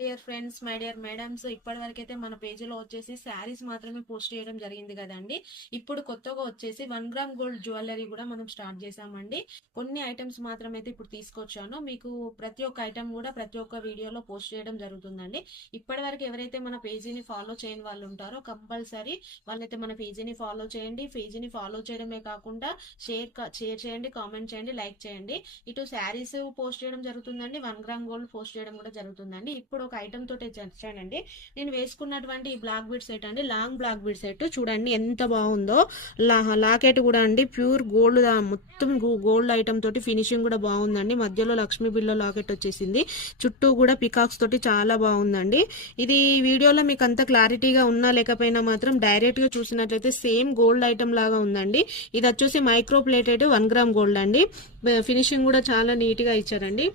Dear friends, my dear madams, ఇప్పటి వరకైతే మన పేజీలో వచ్చేసి శారీస్ మాత్రమే పోస్ట్ చేయడం జరిగింది కదండి. ఇప్పుడు కొత్తగా వచ్చేసి 1 గ్రామ్ గోల్డ్ జ్యువెలరీ కూడా మనం స్టార్ట్ చేసామండి. కొన్ని ఐటమ్స్ మాత్రం అయితే ఇప్పుడు తీసుకొచ్చాను. మీకు ప్రతి ఒక్క ఐటమ్ కూడా ప్రతి ఒక్క వీడియోలో పోస్ట్ చేయడం జరుగుతుందండి. ఇప్పటి వరకు ఎవరైతే మన పేజీని ఫాలో చేయని వాళ్ళు ఉంటారో కంపల్సరీ వాళ్ళైతే మన పేజీని ఫాలో చేయండి. పేజీని ఫాలో చేయడమే కాకుండా షేర్ చేయండి, కామెంట్ చేయండి, లైక్ చేయండి. ఇటు శారీస్ పోస్ట్ చేయడం జరుగుతుందండి, 1 గ్రామ్ గోల్డ్ పోస్ట్ చేయడం కూడా జరుగుతుందండి. ఇప్పుడు ఒక ఐటమ్ తోటి వచ్చానండి. నేను వేసుకున్నటువంటి ఈ బ్లాక్ బీడ్ సెట్ అండి, లాంగ్ బ్లాక్ బీడ్ సెట్ చూడండి ఎంత బాగుందో. లాకెట్ కూడా అండి ప్యూర్ గోల్డ్, మొత్తం గోల్డ్ ఐటమ్ తోటి ఫినిషింగ్ కూడా బాగుందండి. మధ్యలో లక్ష్మీ బిల్ల లాకెట్ వచ్చేసింది, చుట్టూ కూడా పికాక్స్ తోటి చాలా బాగుందండి. ఇది వీడియోలో మీకు అంత క్లారిటీగా ఉన్నా లేకపోయినా మాత్రం డైరెక్ట్ గా చూసినట్లయితే సేమ్ గోల్డ్ ఐటమ్ లాగా ఉందండి. ఇది వచ్చేసి మైక్రో ప్లేటెడ్ 1 గ్రామ్ గోల్డ్ అండి. ఫినిషింగ్ కూడా చాలా నీట్ గా ఇచ్చారండి.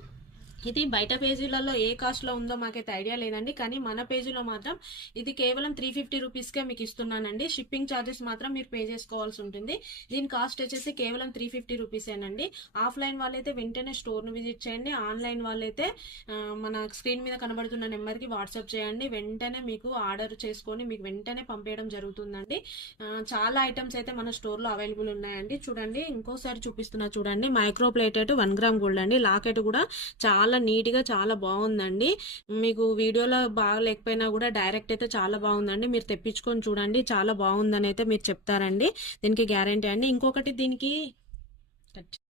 ఇది బయట పేజీలలో ఏ కాస్ట్ లో ఉందో మాకైతే ఐడియా లేదండి, కానీ మన పేజీలో మాత్రం ఇది కేవలం 350 రూపీస్కే మీకు ఇస్తున్నానండి. షిప్పింగ్ ఛార్జెస్ మాత్రం మీరు పే చేసుకోవాల్సి ఉంటుంది. దీని కాస్ట్ వచ్చేసి కేవలం 350 రూపీసేనండి. ఆఫ్లైన్ వాళ్ళైతే వెంటనే స్టోర్ను విజిట్ చేయండి. ఆన్లైన్ వాళ్ళైతే మన స్క్రీన్ మీద కనబడుతున్న నెంబర్కి వాట్సాప్ చేయండి. వెంటనే మీకు ఆర్డర్ చేసుకొని మీకు వెంటనే పంపించడం జరుగుతుందండి. చాలా ఐటమ్స్ అయితే మన స్టోర్లో అవైలబుల్ ఉన్నాయండి. చూడండి, ఇంకోసారి చూపిస్తున్నా చూడండి. మైక్రో ప్లేటెడ్ 1 గ్రామ్ గోల్డ్ అండి. లాకెట్ కూడా చాలా నీట్ గా చాలా బాగుందండి. మీకు వీడియోలో బాగా లేకపోయినా కూడా డైరెక్ట్ అయితే చాలా బాగుందండి. మీరు తెప్పించుకొని చూడండి, చాలా బాగుందని అయితే మీరు చెప్తారండి. దీనికి గ్యారంటీ అండి. ఇంకొకటి దీనికి